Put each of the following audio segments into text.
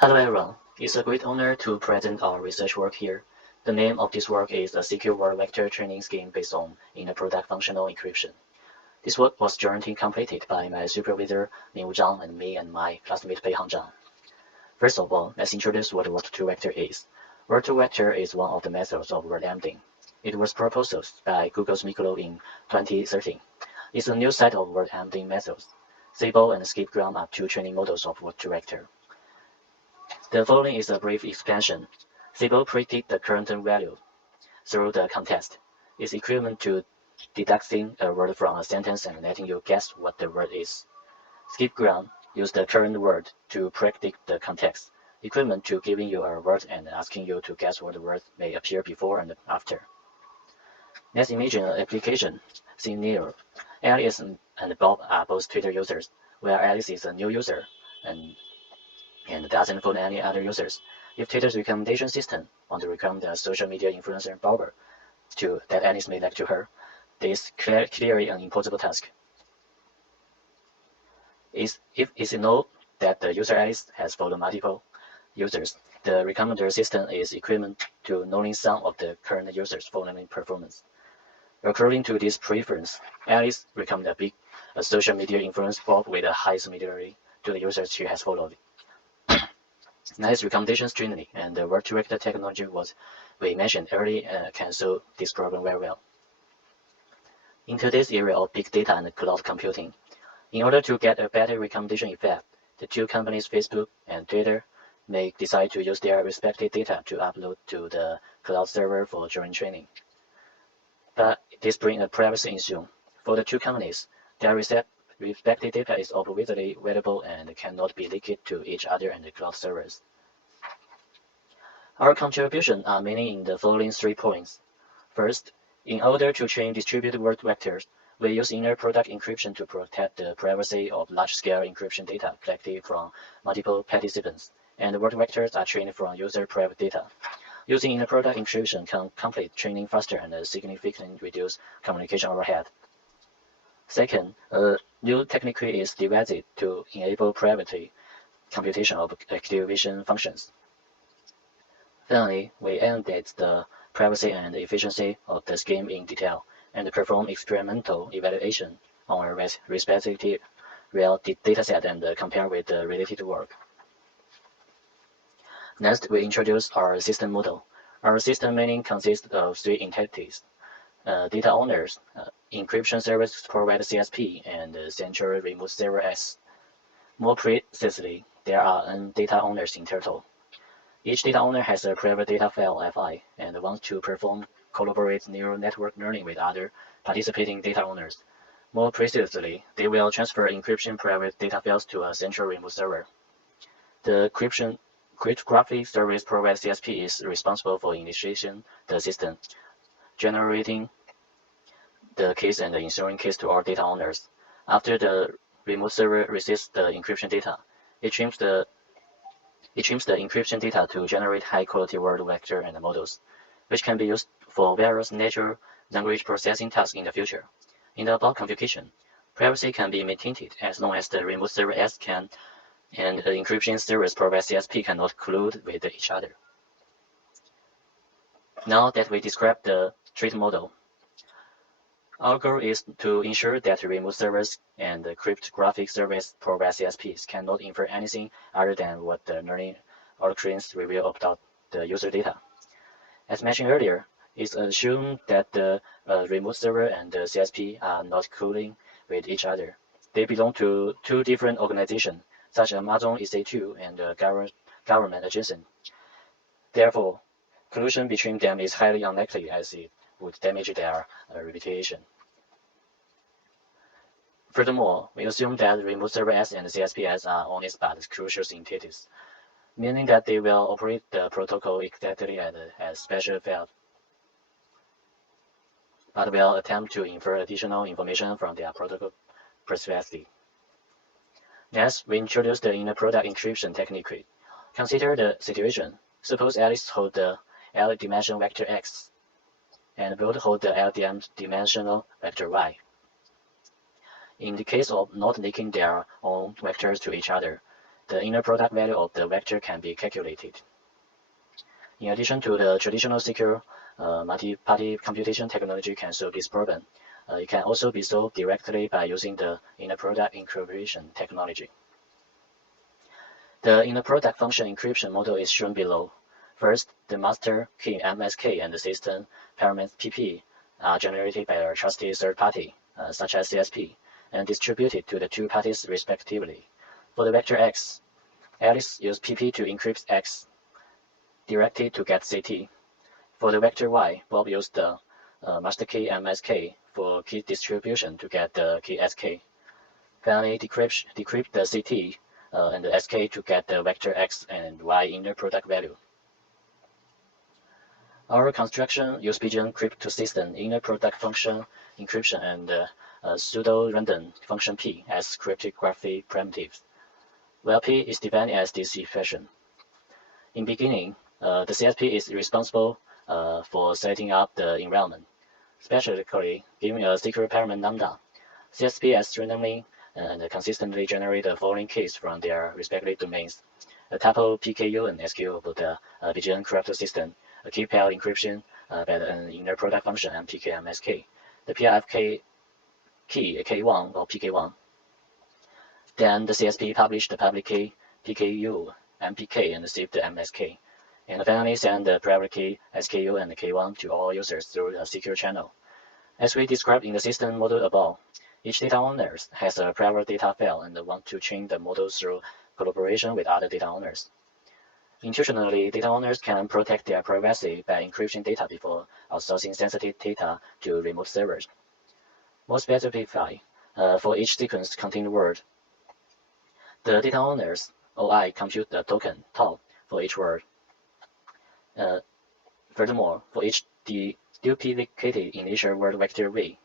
Hello everyone, it's a great honor to present our research work here. The name of this work is a secure word vector training scheme based on inner product functional encryption. This work was jointly completed by my supervisor Liu Zhang and me and my classmate Beihang Zhang. First of all, let's introduce what word2vector is. Word2vector is one of the methods of word embedding. It was proposed by Google's Miklo in 2013. It's a new set of word embedding methods. Sable and skipgram are two training models of word2vector. The following is a brief explanation. Sable predicts the current value through the context. It's equivalent to deducting a word from a sentence and letting you guess what the word is. Skipgram uses the current word to predict the context, equivalent to giving you a word and asking you to guess what word may appear before and after. Let's imagine an application scenario. Alice and Bob are both Twitter users, where Alice is a new user and doesn't follow any other users. If Twitter's recommendation system wants to recommend a social media influencer Barbara that Alice may like to her, this is clearly an impossible task. If it knows that the user Alice has followed multiple users, the recommender system is equivalent to knowing some of the current users' following performance. According to this preference, Alice recommended a social media influencer Bob with the highest similarity to the users she has followed. Nice recommendation stringing and the word2vector technology we mentioned earlier can solve this problem very well. In today's era of big data and cloud computing, in order to get a better recommendation effect, the two companies Facebook and Twitter may decide to use their respective data to upload to the cloud server for joint training. But this brings a privacy issue. For the two companies, their respective data is obviously valuable and cannot be leaked to each other and the cloud servers. Our contributions are mainly in the following 3 points. First, in order to train distributed word vectors, we use inner product encryption to protect the privacy of large-scale encryption data collected from multiple participants, and word vectors are trained from user private data. Using inner product encryption can complete training faster and significantly reduce communication overhead. Second, a new technique is devised to enable private computation of activation functions. Finally, we analyze the privacy and efficiency of the scheme in detail and perform experimental evaluation on a respective real dataset and compare with the related work. Next, we introduce our system model. Our system mainly consists of 3 entities: data owners, encryption service provider CSP, and central remote server S. More precisely, there are n data owners in total. Each data owner has a private data file (FI) and wants to perform collaborate neural network learning with other participating data owners. More precisely, they will transfer encryption private data files to a central remote server. The cryptographic service provider CSP is responsible for initiating the system, generating the keys and ensuring keys to all data owners. After the remote server receives the encryption data, it trims the encryption data to generate high-quality word vector and models, which can be used for various natural language processing tasks in the future. In the above computation, privacy can be maintained as long as the remote server S can and the encryption service provider CSP cannot collude with each other. Now that we described the treat model, our goal is to ensure that remote servers and the cryptographic service provider CSPs cannot infer anything other than what the learning algorithms reveal about the user data. As mentioned earlier, it's assumed that the remote server and the CSP are not colluding with each other. They belong to 2 different organizations, such as Amazon EC2 and government agency. Therefore, collusion between them is highly unlikely as it would damage their reputation. Furthermore, we assume that remote server S and CSPs are honest but crucial entities, meaning that they will operate the protocol exactly as special field, but will attempt to infer additional information from their protocol perspective. Next, we introduce the inner product encryption technique. Consider the situation. Suppose Alice holds the L-dimensional vector X, and Bob holds the L-dimensional vector Y. In the case of not linking their own vectors to each other, the inner product value of the vector can be calculated. In addition to the traditional secure multi-party computation technology can solve this problem, it can also be solved directly by using the inner product encryption technology. The inner product function encryption model is shown below. First, the master key MSK and the system parameter PP are generated by a trusted third party, such as CSP, and distributed to the two parties respectively. For the vector X, Alice used PP to encrypt X, directed to get CT. For the vector Y, Bob used the master key MSK for key distribution to get the key SK. Finally, decrypt the CT and the SK to get the vector X and Y inner product value. Our construction uses Bayesian cryptosystem inner product function encryption and pseudo-random function P as cryptography primitives, where P is defined as this expression. In beginning, the CSP is responsible for setting up the environment, specifically giving a secret parameter lambda. CSPs randomly and consistently generate the following keys from their respective domains: a tuple PKU and SKU of the Bayesian cryptosystem, a key pair encryption by an inner product function and PKMSK, the PRFK key K1 or PK1. Then the CSP published the public key PKU, MPK, and received the MSK, and finally send the private key SKU and K1 to all users through a secure channel. As we described in the system model above, each data owner has a private data file and want to train the model through collaboration with other data owners. Intuitionally, data owners can protect their privacy by encrypting data before outsourcing sensitive data to remote servers. More specifically, for each sequence contained word, the data owners OI compute the token tau for each word. Furthermore, for each duplicated initial word vector V,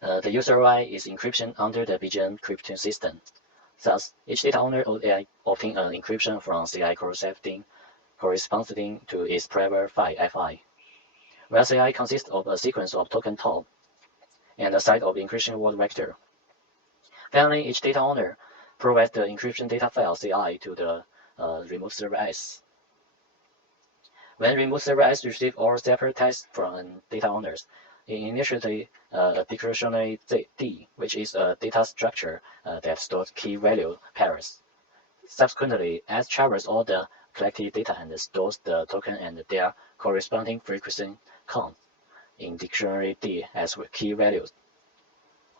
the user OI is encryption under the Bayesian cryptography system. Thus, each data owner OI obtains an encryption from CI corresponding to its private file FI, where CI consists of a sequence of token tau and a set of encryption word vector. Finally, each data owner provides the encryption data file CI to the remote server S. When remote server S receives all separate tests from data owners, it initiates a dictionary D, which is a data structure that stores key value pairs. Subsequently, S traverses all the collected data and stores the token and their corresponding frequency counts in dictionary D as key values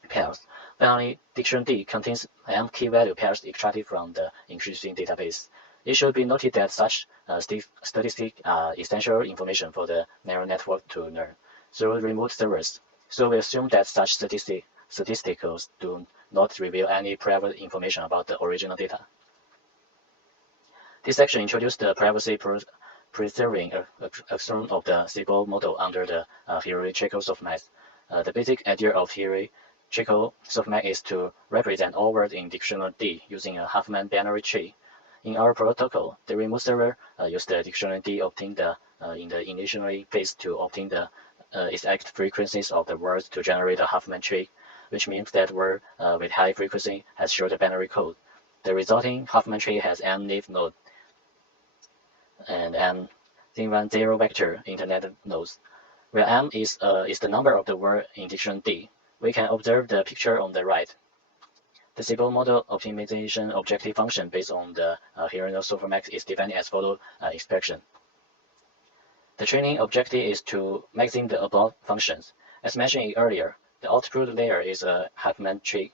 pairs. Finally, dictionary D contains M key value pairs extracted from the encryption database. It should be noted that such statistics are essential information for the neural network to learn through remote servers, so we assume that such statistics do not reveal any private information about the original data. This section introduced the privacy-preserving axiom of the Siebel model under the hierarchical softmax. The basic idea of hierarchical softmax is to represent all words in dictionary D using a Huffman binary tree. In our protocol, the remote server used the dictionary D obtained in the initial phase to obtain the exact frequencies of the words to generate a Huffman tree, which means that word with high frequency has shorter binary code. The resulting Huffman tree has m leaf node and m 0 vector internet nodes, where m is the number of the word in dictionary D. We can observe the picture on the right. The Siebel model optimization objective function based on the hierarchical softmax is defined as follows expression. The training objective is to maximize the above functions. As mentioned earlier, the output layer is a Huffman tree,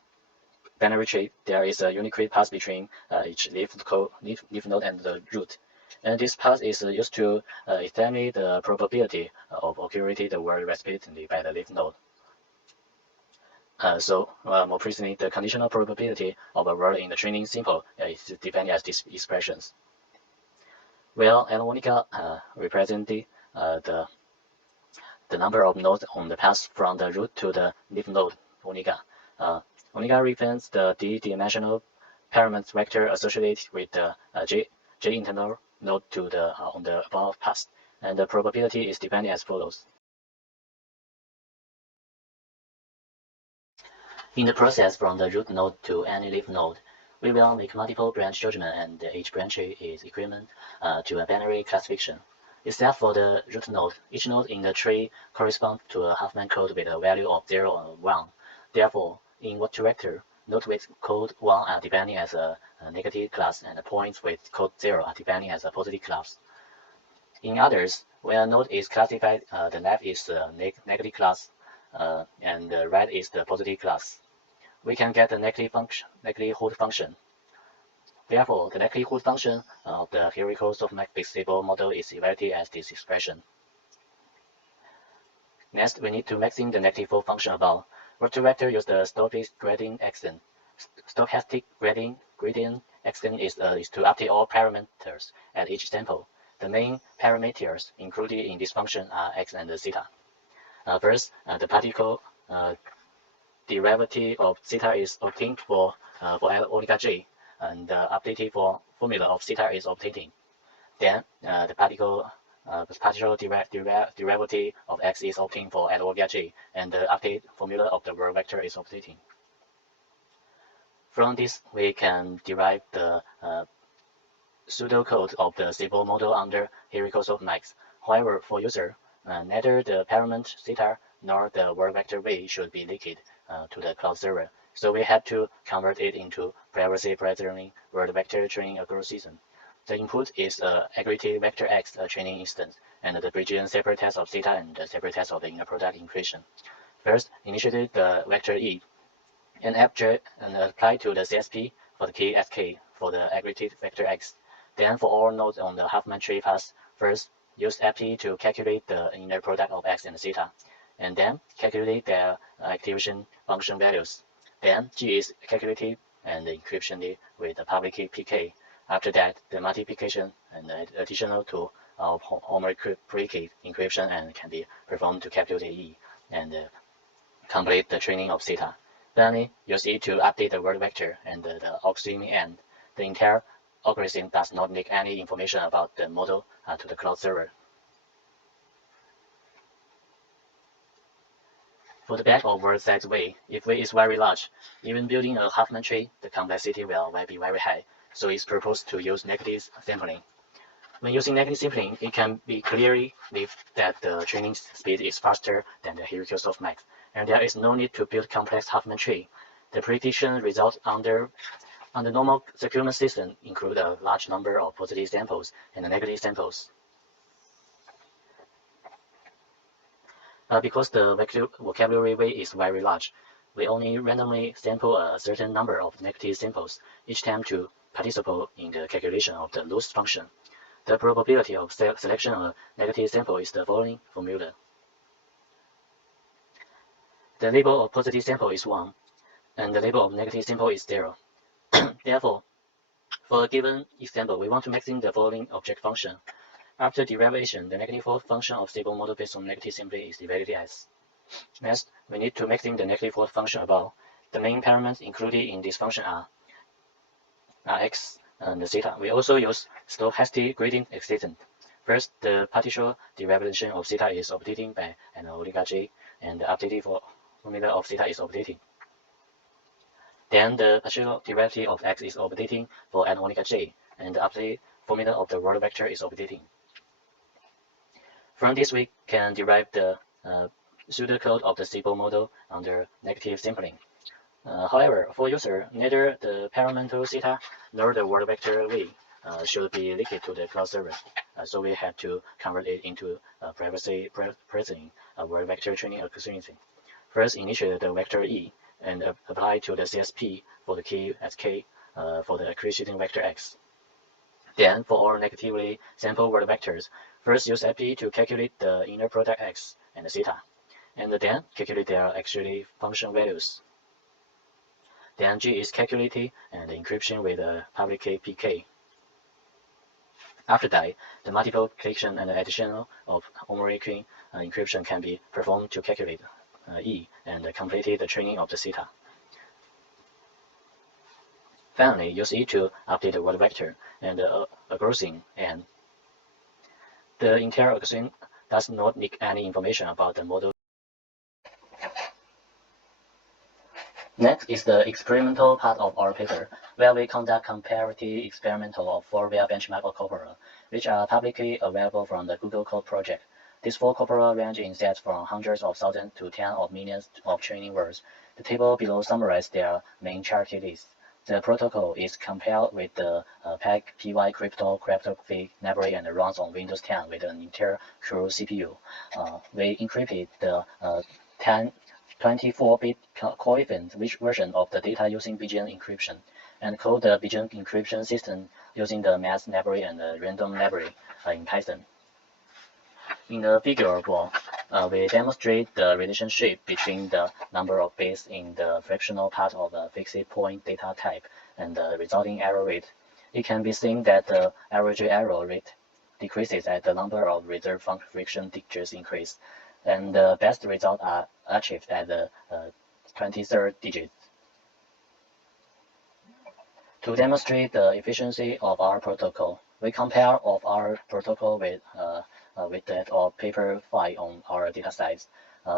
binary tree. There is a unique path between each leaf node and the root, and this path is used to estimate the probability of occurring the word respectively by the leaf node. More precisely, the conditional probability of a word in the training sample is defined as these expressions. Well, L Onica represents the number of nodes on the path from the root to the leaf node Onica. Onica represents the d-dimensional parameter vector associated with the j internal node to the on the above path, and the probability is defined as follows. In the process from the root node to any leaf node, We will make multiple branch judgment, and each branch is equivalent to a binary classification. Except for the root node, each node in the tree corresponds to a Huffman code with a value of 0 or 1. Therefore, in what vector, nodes with code 1 are defining as a negative class, and points with code 0 are defining as a positive class. In others, when a node is classified, the left is the negative class, and the right is the positive class. We can get the likelihood function. Therefore, the likelihood function of the hierarchical softmax stable model is evaluated as this expression. Next, we need to maximize the likelihood function above. Vector vector use the stochastic gradient extent. Stochastic gradient extent is to update all parameters at each sample. The main parameters included in this function are x and theta. First, the particle derivative of theta is obtained for L omega j, and the updated formula of theta is obtained. Then the partial derivative of x is obtained for L omega j, and the updated formula of the world vector is obtained. From this, we can derive the pseudocode of the stable model under hierarchical softmax. However, for user, neither the parameter theta nor the world vector v should be leaked to the cloud server. So we had to convert it into privacy-preserving world vector training algorithm. The input is a aggregate vector x training instance, and the Bayesian separate test of theta and the separate test of the inner product equation. First, initiate the vector e, and apply to the CSP for the key sk for the aggregate vector x. Then for all nodes on the Huffman tree path, first use ft to calculate the inner product of x and theta, and then calculate their activation function values. Then G is calculated and encryption with the public key pk. After that, the multiplication and additional to homomorphic encryption and can be performed to calculate E and complete the training of theta. Finally, use it to update the word vector and the algorithm end. The entire algorithm does not leak any information about the model to the cloud server. For the back of word size V, if V is very large, even building a Huffman tree, the complexity will be very high, so it's proposed to use negative sampling. When using negative sampling, it can be clearly leave that the training speed is faster than the hierarchical softmax, and there is no need to build complex Huffman tree. The prediction results under normal securement system include a large number of positive samples and negative samples. Because the vocabulary weight is very large, we only randomly sample a certain number of negative samples each time to participate in the calculation of the loss function. The probability of selection of a negative sample is the following formula. The label of positive sample is 1, and the label of negative sample is 0. Therefore, for a given example, we want to maximize the following object function. After derivation, the negative function of stable model based on negative sampling is evaluated as. Next, we need to maximize the negative function above. The main parameters included in this function are x and theta. We also use stochastic gradient extent. First, the partial derivation of theta is obtained by an omega j, and the updated formula of theta is obtained. Then the partial derivative of x is obtained for an omega j, and the updated formula of the world vector is obtained. From this, we can derive the pseudocode of the stable model under negative sampling. However, for user, neither the parameter theta nor the world vector v should be leaked to the cloud server. So we have to convert it into a privacy-preserving world vector training algorithm. First, initiate the vector e and apply to the CSP for the key sk for the accretion vector x. Then, for all negatively sampled word vectors, first use FP to calculate the inner product x and theta, and then calculate their actually function values. Then G is calculated and encryption with a public key pk. After that, the multiplication and addition of homomorphic encryption can be performed to calculate E and complete the training of the theta. Finally, use E to update the word vector and the algorithm, and the entire algorithm does not leak any information about the model. Next is the experimental part of our paper, where we conduct comparative experimental of 4-wheel benchmark corpora, which are publicly available from the Google Code project. These 4 corpora range in sets from hundreds of thousands to tens of millions of training words. The table below summarizes their main characteristics. The protocol is compiled with the PAC-PY cryptographic library and runs on Windows 10 with an Intel Core CPU. We encrypted the 24-bit coefficient version of the data using Bayesian encryption, and code the Bayesian encryption system using the math library and the random library in Python. In the figure 4, we demonstrate the relationship between the number of bits in the fractional part of a fixed point data type and the resulting error rate. It can be seen that the average error rate decreases as the number of reserved function digits increase, and the best results are achieved at the 23rd digit. To demonstrate the efficiency of our protocol, we compare of our protocol with that of paper 5 on our dataset.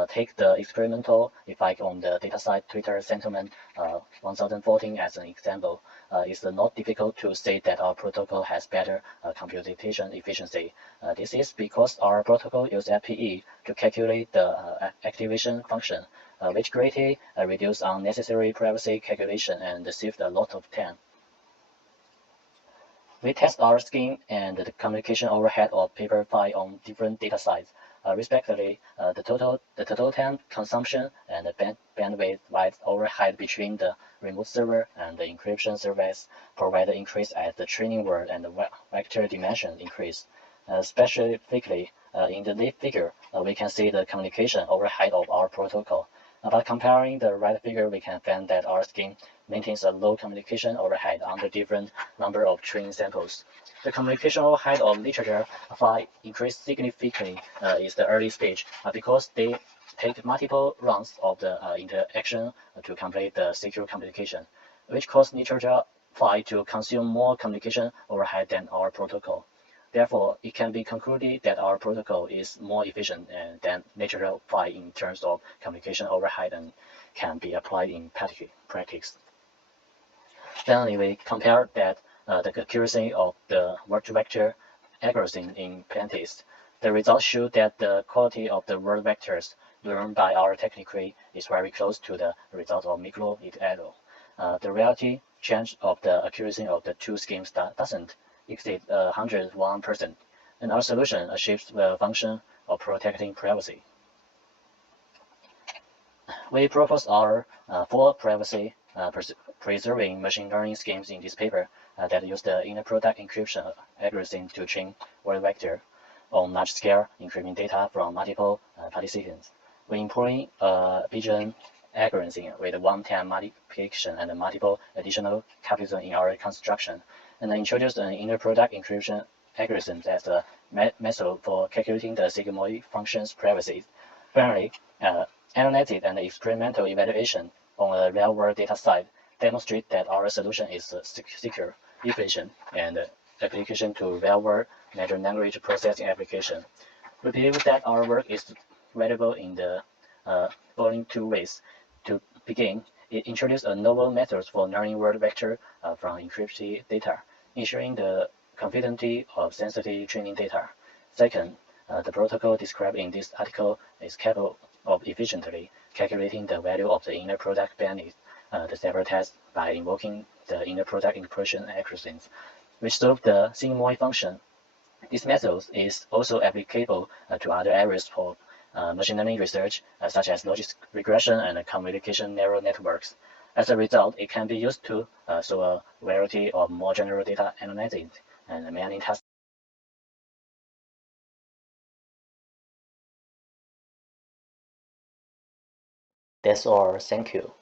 Take the experimental effect on the dataset Twitter sentiment 1014 as an example. It's not difficult to say that our protocol has better computation efficiency. This is because our protocol uses FPE to calculate the activation function, which greatly reduces unnecessary privacy calculation and saves a lot of time. We test our scheme and the communication overhead of paper 5 on different data sites. Respectively, the total time consumption and the bandwidth overhead between the remote server and the encryption service provide increase as the training word and the vector dimension increase. Specifically, in the left figure, we can see the communication overhead of our protocol. By comparing the right figure, we can find that our scheme maintains a low communication overhead under different number of training samples. The communication overhead of literature file increased significantly is the early stage because they take multiple rounds of the interaction to complete the secure communication, which cause literature file to consume more communication overhead than our protocol. Therefore, it can be concluded that our protocol is more efficient than literature file in terms of communication overhead and can be applied in practice. Finally, we compare that the accuracy of the word-to-vector algorithm in practice. The results show that the quality of the word vectors learned by our technique is very close to the result of Miklo et al. The reality change of the accuracy of the two schemes doesn't exceed 101%, and our solution achieves the function of protecting privacy. We propose our 4 privacy preserving machine learning schemes in this paper that use the inner product encryption algorithm to train word vector on large-scale encrypting data from multiple participants. We employ a Bayesian algorithm with one-time multiplication and multiple additional capitals in our construction, and introduce an inner product encryption algorithm as a method for calculating the sigmoid function's privacy. Finally, analytic and experimental evaluation on a real-world data set demonstrate that our solution is secure, efficient, and application to real-world natural language processing application. We believe that our work is valuable in the following 2 ways. To begin, it introduced a novel method for learning word vector from encrypted data, ensuring the confidently of sensitive training data. Second, the protocol described in this article is capable of efficiently calculating the value of the inner product bandwidth the several tests by invoking the inner product encryption algorithms, which solve the sigmoid function. This method is also applicable to other areas for machine learning research, such as logic regression and communication neural networks. As a result, it can be used to solve a variety of more general data analysis and many tasks. That's all. Thank you.